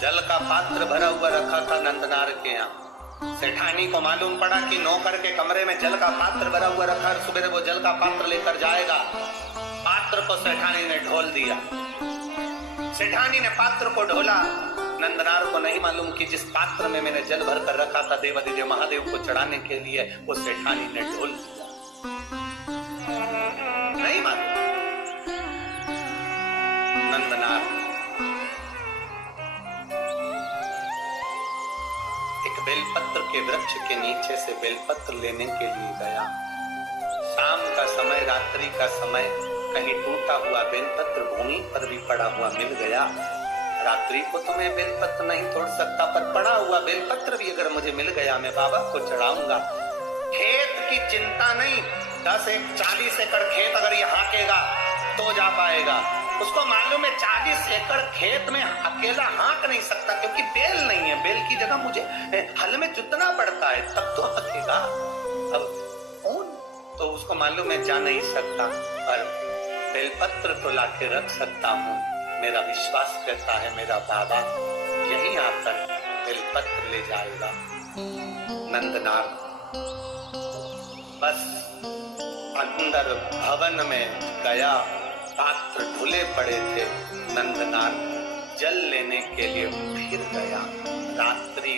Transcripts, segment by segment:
जल का पात्र भरा हुआ रखा था नंदनार के यहाँ। सेठानी को मालूम पड़ा कि नौकर के कमरे में जल का पात्र भरा हुआ रखा है, सुबह वो जल का पात्र लेकर जाएगा। पात्र को सेठानी ने ढोल दिया। सेठानी ने पात्र को ढोला। नंदनार को नहीं मालूम कि जिस पात्र में मैंने जल भर कर रखा था देवादिदेव महादेव को चढ़ाने के लिए, वो सेठानी ने ढोल दिया। नहीं मालूम। नंदनार एक बेलपत्र के वृक्ष के नीचे से बेलपत्र लेने के लिए गया। शाम का समय, रात्रि का समय, कहीं टूटा हुआ बेलपत्र भूमि पर भी पड़ा हुआ मिल गया। रात्रि को तो मैं बेलपत्र नहीं तोड़ सकता, पर पड़ा हुआ बेलपत्र भी अगर मुझे मिल गया मैं बाबा को चढ़ाऊंगा। खेत की चिंता नहीं, 40 एकड़ खेत अगर ये हाँकेगा तो जा पाएगा। उसको मालूम है 40 एकड़ खेत में अकेला हाँक नहीं सकता, क्योंकि बेल नहीं है। बेल की जगह मुझे हल में जुतना पड़ता है, तब तो हाँकेगा। अब कौन, तो उसको मालूम है जा नहीं सकता, पर बेलपत्र तो लाके रख सकता हूँ। मेरा विश्वास करता है मेरा बाबा यहीं आकर बेलपत्र ले जाएगा। नंदनार बस अंदर भवन में गया। पात्र ढुले पड़े थे। नंदनार जल लेने के लिए फिर गया। रात्रि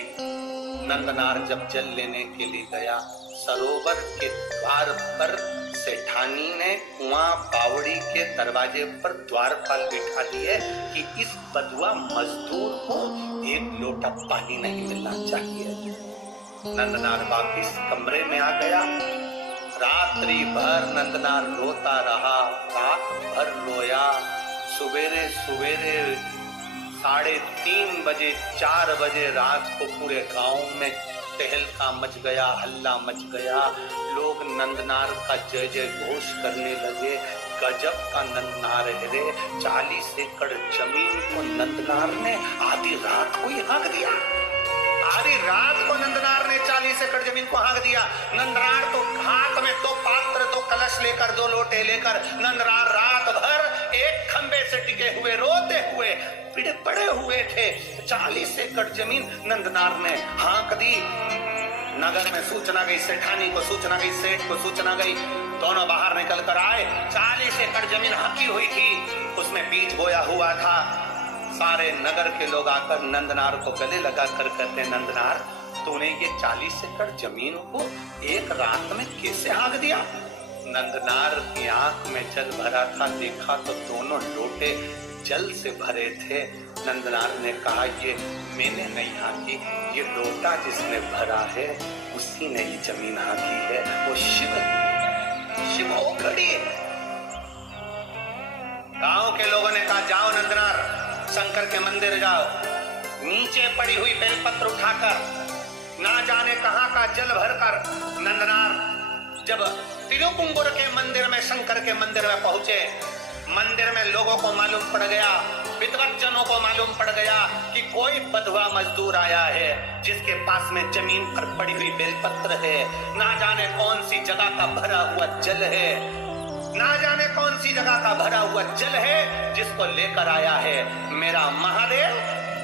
नंदनार जब जल लेने के लिए गया, सरोवर के द्वार पर सेठानी ने कुआं बावड़ी के दरवाजे पर द्वारपाल बिठा दिए कि इस बधुआ मजदूर को एक लोटा पानी नहीं मिलना चाहिए। नंदनार वापिस कमरे में आ गया। रात्रि भर नंदनार रोता रहा, रात भर रोया। सवेरे सवेरे 3:30 बजे 4 बजे रात को पूरे गांव में तहलका मच गया, हल्ला मच गया। लोग नंदनार का जय जय घोष करने लगे। गजब का नंदनार है रे। 40 एकड़ जमीन को नंदनार ने आधी रात को ही हाँक दिया। आधी रात को नंदनार ने 40 एकड़ जमीन को हाँक दिया। नंदनार तो हाथ में 2 पात्र, 2 कलश लेकर, 2 लोटे लेकर नंदनार रात भर एक खंबे से टिके हुए रोते हुए पड़े हुए थे। 40 एकड़ जमीन नंदनार ने हाँक दी। नगर में सूचना गई, सेठानी को सूचना गई, सेठ को सूचना गई। दोनों बाहर निकल कर आए। 40 एकड़ जमीन हाँकी हुई थी, उसमें बीज बोया हुआ था। सारे नगर के लोग आकर नंदनार को गले लगा कर कहते, नंदनार तूने ये 40 एकड़ जमीन को एक रात में कैसे हाँक दिया? नंदनार की आंख में जल भरा था। देखा तो दोनों लोटे जल से भरे थे। नंदनार ने कहा, ये मैंने नहीं हाँकी, ये लोटा जिसने भरा है उसी ने ये जमीन हाँकी है। वो शिव हो खड़ी है। गांव के लोगों ने कहा, जाओ नंदनार शंकर के मंदिर जाओ। नीचे पड़ी हुई बेलपत्र उठाकर, ना जाने कहां का जल भरकर नंदनार जब तिरुपुंगुर के मंदिर में, शंकर के मंदिर में पहुंचे, मंदिर में लोगों को मालूम पड़ गया, विद्वत जनों को मालूम पड़ गया कि कोई बधवा मजदूर आया है जिसके पास में जमीन पर पड़ी हुई बेलपत्र है। ना जाने कौन सी जगह का भरा हुआ जल है, ना जाने कौन सी जगह का भरा हुआ जल है जिसको लेकर आया है मेरा महादेव।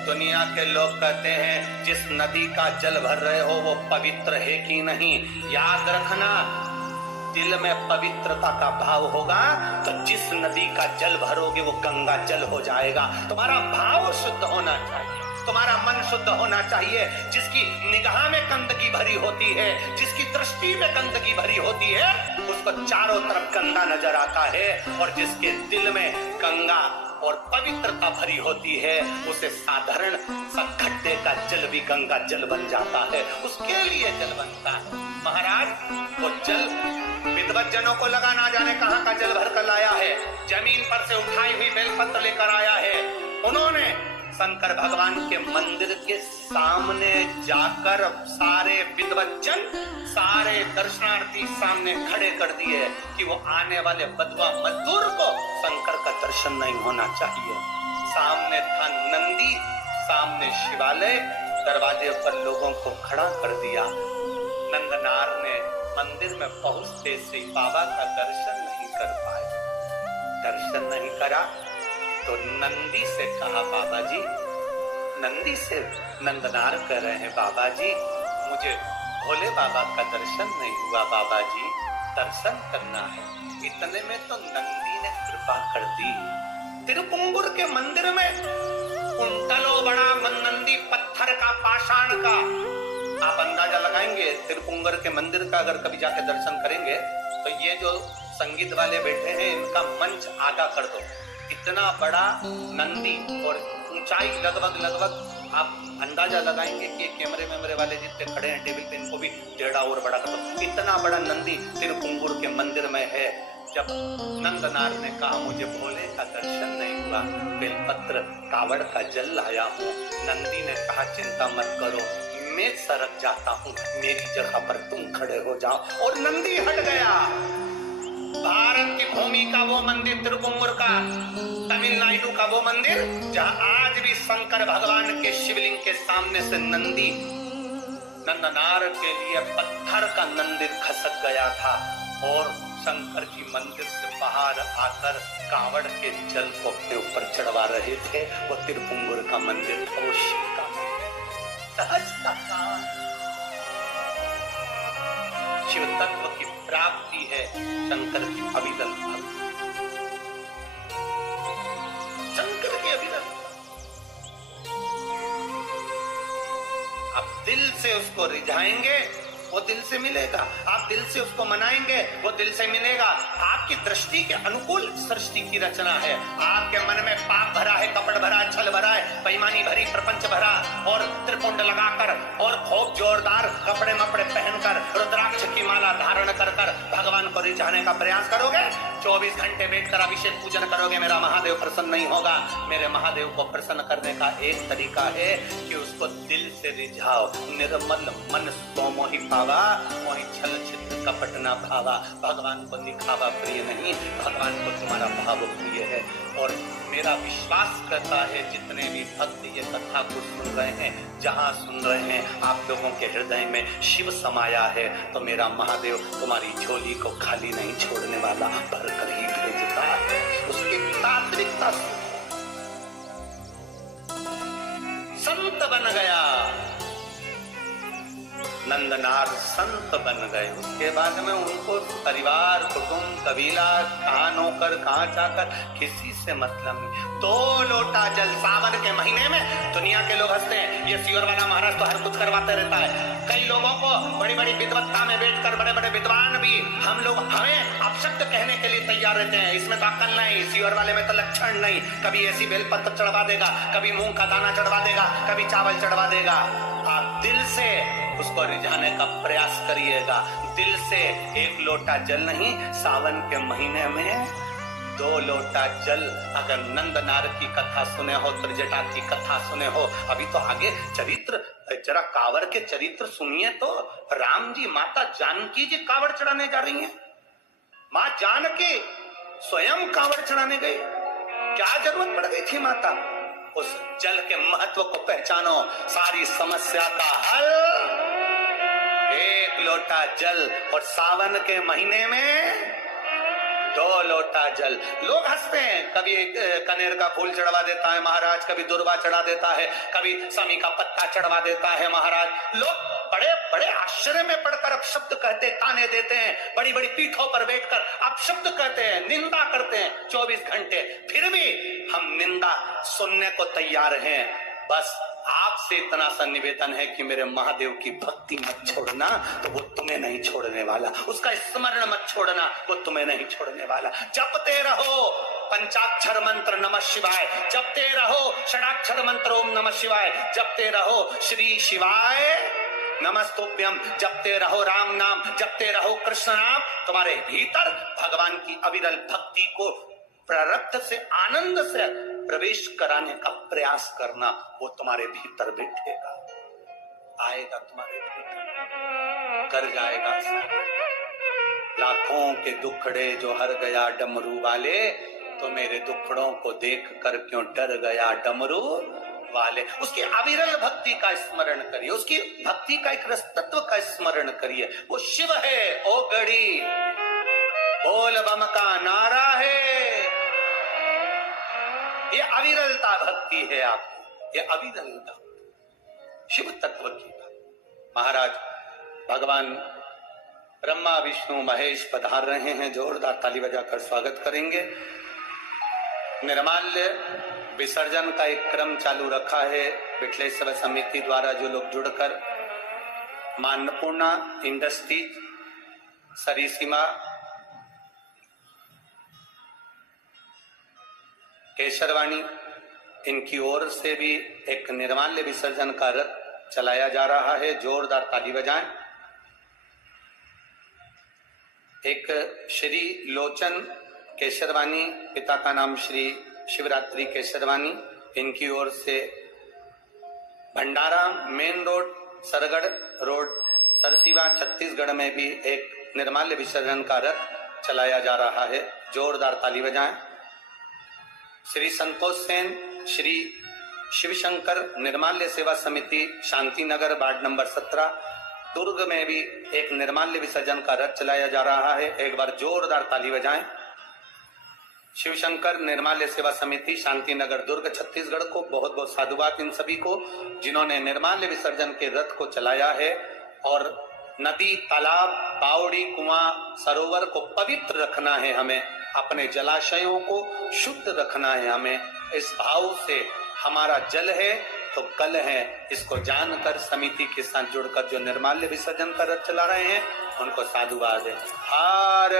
दुनिया के लोग कहते हैं जिस नदी का जल भर रहे हो वो पवित्र है कि नहीं। याद रखना, दिल में पवित्रता का भाव होगा तो जिस नदी का जल भरोगे वो गंगा जल हो जाएगा। तुम्हारा भाव शुद्ध होना चाहिए, तुम्हारा मन शुद्ध होना चाहिए। जिसकी निगाह में गंदगी भरी होती है, जिसकी दृष्टि में गंदगी भरी होती है, उसको चारों तरफ गंदा नजर आता है। और जिसके दिल में गंगा और पवित्रता भरी होती है, उसे साधारण सा खड्डे का जल भी गंगा जल बन जाता है। उसके लिए जल बनता है। महाराज वो जल विद्वत जनों को लगा ना जाने कहां का जल भर कर लाया है, जमीन पर से उठाई हुई बेलपत्र लेकर आया है। उन्होंने शंकर भगवान के मंदिर के सामने जाकर सारे विद्वत जन, सारे दर्शनार्थी सामने खड़े कर दिए कि वो आने वाले बधवा मजदूर को शंकर का दर्शन नहीं होना चाहिए। सामने था नंदी, सामने शिवालय, दरवाजे पर लोगों को खड़ा कर दिया। नंदनार ने मंदिर में पहुंचते से बाबा का दर्शन नहीं कर पाए। दर्शन नहीं करा तो नंदी से कहा, बाबा जी नंदी से नंदनार कह रहे हैं, बाबा जी मुझे भोले बाबा का दर्शन नहीं हुआ, बाबा जी दर्शन करना है। इतने में तो नंदी ने कृपा कर दी। तिरुपुंगुर के मंदिर में कुंटलो बड़ा नंदी पत्थर का, पाषाण का। आप अंदाजा लगाएंगे तिरुपुंगर के मंदिर का, अगर कभी जाके दर्शन करेंगे तो ये जो संगीत वाले बैठे हैं इनका मंच आधा कर दो, इतना बड़ा नंदी, और ऊंचाई लगभग आप अंदाजा लगाएंगे कि कैमरे वाले जितने खड़े हैं टेबल पे, इनको भी टेढ़ा और बड़ा कर दो। इतना बड़ा नंदी तिरुपुंगुर के मंदिर में है। जब नंदनार ने कहा मुझे भोले का दर्शन नहीं हुआ, बेलपत्र कावड़ का जल लाया हूँ, नंदी ने कहा चिंता मत करो, मैं सरक जाता हूँ, मेरी जगह पर तुम खड़े हो जाओ। और नंदी हट गया। भारत की भूमि का वो मंदिर तिरुपुंगुर का, तमिलनाडु का वो मंदिर जहाँ आज भी शंकर भगवान के शिवलिंग के सामने से नंदी, नंदनार के लिए पत्थर का मंदिर खसक गया था, और शंकर जी मंदिर से बाहर आकर कावड़ के जल को अपने ऊपर चढ़वा रहे थे। वो तिरुपुंगुर का मंदिर था, वो शिव का सहजता का शिव तत्व की प्राप्ति है। शंकर की अविरल भक्ति, शंकर की अविरल। आप दिल से उसको रिझाएंगे, वो दिल से मिलेगा। आप दिल से उसको मनाएंगे, वो दिल से मिलेगा। आपकी दृष्टि के अनुकूल सृष्टि की रचना है। आपके मन में पाप भरा है, कपट भरा है, छल भरा है, बेईमानी भरी प्रपंच भरा, और त्रिपुंड लगाकर और खूब जोरदार कपड़े मपड़े पहनकर रुद्राक्ष की माला धारण कर भगवान को रिझाने का प्रयास करोगे, 24 घंटे बैठकर अभिषेक पूजन करोगे, मेरा महादेव प्रसन्न नहीं होगा। मेरे महादेव को प्रसन्न करने का एक तरीका है कि उसको दिल से रिझाओ। निर्मल मन सो मोहि पावा, मोहि छल छिद्र कपट न भावा। भगवान को दिखावा प्रिय नहीं, भगवान को तुम्हारा भाव प्रिय है। और मेरा विश्वास करता है जितने भी भक्त ये कथा को सुन रहे हैं, जहाँ सुन रहे हैं, आप लोगों के हृदय में शिव समाया है, तो मेरा महादेव तुम्हारी झोली को खाली नहीं छोड़ने वाला, भर कर ही भेजता है। उसकी तात्विकता संत बन गया, नंदनार संत बन गए। उसके बाद में उनको परिवार, कुटुंब, कबीला, कहाँ नौकर, कहाँ चाकर, किसी से मतलब नहीं। 2 लोटा जल सावन के महीने में दुनिया के लोग हंसते हैं, ये सियोर वाला महाराज तो हर कुछ करवाते रहता है। कई लोगों को बड़ी बड़ी विद्वत्ता में बैठकर बड़े बड़े विद्वान भी हमें अपशब्द कहने के लिए तैयार रहते हैं। इसमें तो अक्ल नहीं, सियोर वाले में तो लक्षण नहीं। कभी ऐसी बेलपत्र चढ़वा देगा, कभी मूंग का दाना चढ़वा देगा, कभी चावल चढ़वा देगा। आप दिल से उसको रिझाने का प्रयास करिएगा। दिल से 1 लोटा जल नहीं, सावन के महीने में 2 लोटा जल। अगर नंदनार की कथा सुने हो, त्रिजटा की कथा सुने हो, अभी तो आगे चरित्र, जरा कांवड़ के चरित्र सुनिए तो। राम जी, माता जानकी जी कांवड़ चढ़ाने जा रही हैं। माँ जानकी स्वयं कांवड़ चढ़ाने गई, क्या जरूरत पड़ गई थी माता? उस जल के महत्व को पहचानो, सारी समस्या का हल 1 लोटा जल। और सावन के महीने में 2 लोटा जल। लोग हंसते हैं, कभी कनेर का फूल चढ़वा देता है महाराज, कभी दुर्वा चढ़ा देता है, कभी समी का पत्ता चढ़वा देता है महाराज। लोग बड़े बड़े आश्चर्य में पड़कर अपशब्द कहते, ताने देते हैं, बड़ी बड़ी पीठों पर बैठकर अपशब्द कहते हैं, निंदा करते हैं 24 घंटे। फिर भी हम निंदा सुनने को तैयार हैं। बस आपसे इतना सा निवेदन है कि मेरे महादेव की भक्ति मत छोड़ना, तो वो तुम्हें नहीं छोड़ने वाला। उसका स्मरण मत छोड़ना, वो तुम्हें नहीं छोड़ने वाला। जपते रहो पंचाक्षर मंत्र नमः शिवाय, जपते रहो षडाक्षर मंत्र ओम नमः शिवाय, जपते रहो श्री शिवाय नमस्तुभ्यम, जपते रहो राम नाम, जपते रहो कृष्ण नाम। तुम्हारे भीतर भगवान की अविरल भक्ति को प्रारब्ध से, आनंद से प्रवेश कराने का प्रयास करना, वो तुम्हारे भीतर बैठेगा, आएगा तुम्हारे भीतर, कर जाएगा। लाखों के दुखड़े जो हर गया डमरू वाले, तो मेरे दुखड़ों को देख कर क्यों डर गया डमरू वाले। उसकी अविरल भक्ति का स्मरण करिए, उसकी भक्ति का एक रस तत्व का स्मरण करिए। वो शिव है, ओ गड़ी बोल बम का नारा है। ये अविरलता भक्ति है आपकी, ये अभिधन्यता शिव तत्व की बात। महाराज भगवान ब्रह्मा विष्णु महेश पधार रहे हैं, जोरदार ताली बजाकर स्वागत करेंगे। निर्माल्य विसर्जन का एक क्रम चालू रखा है विठलेश्वर समिति द्वारा। जो लोग जुड़कर मां अन्नपूर्णा इंडस्ट्रीज सरिसीमा केशरवाणी, इनकी ओर से भी एक निर्माल्य विसर्जन का रथ चलाया जा रहा है। जोरदार ताली बजाएं। एक श्री लोचन केशरवानी, पिता का नाम श्री शिवरात्रि केशरवानी, इनकी ओर से भंडारा main road Sargarh road Sarsiwa Chhattisgarh में भी एक निर्माल्य विसर्जन का रथ चलाया जा रहा है। जोरदार ताली बजाएं। श्री संतोष सेन, श्री शिवशंकर निर्माल्य सेवा समिति शांति नगर वार्ड नंबर 17 दुर्ग में भी एक निर्माल्य विसर्जन का रथ चलाया जा रहा है। एक बार जोरदार ताली बजाएं। शिवशंकर निर्माल्य सेवा समिति शांति नगर दुर्ग छत्तीसगढ़ को बहुत बहुत साधुवाद इन सभी को, जिन्होंने निर्माल्य विसर्जन के रथ को चलाया है और नदी तालाब बावड़ी कुआं सरोवर को पवित्र रखना है, हमें अपने जलाशयों को शुद्ध रखना है। हमें इस भाव से हमारा जल है तो कल है, इसको जानकर समिति के साथ जुड़कर जो निर्माल्य विसर्जन का रथ चला रहे हैं उनको साधुवाद है। हर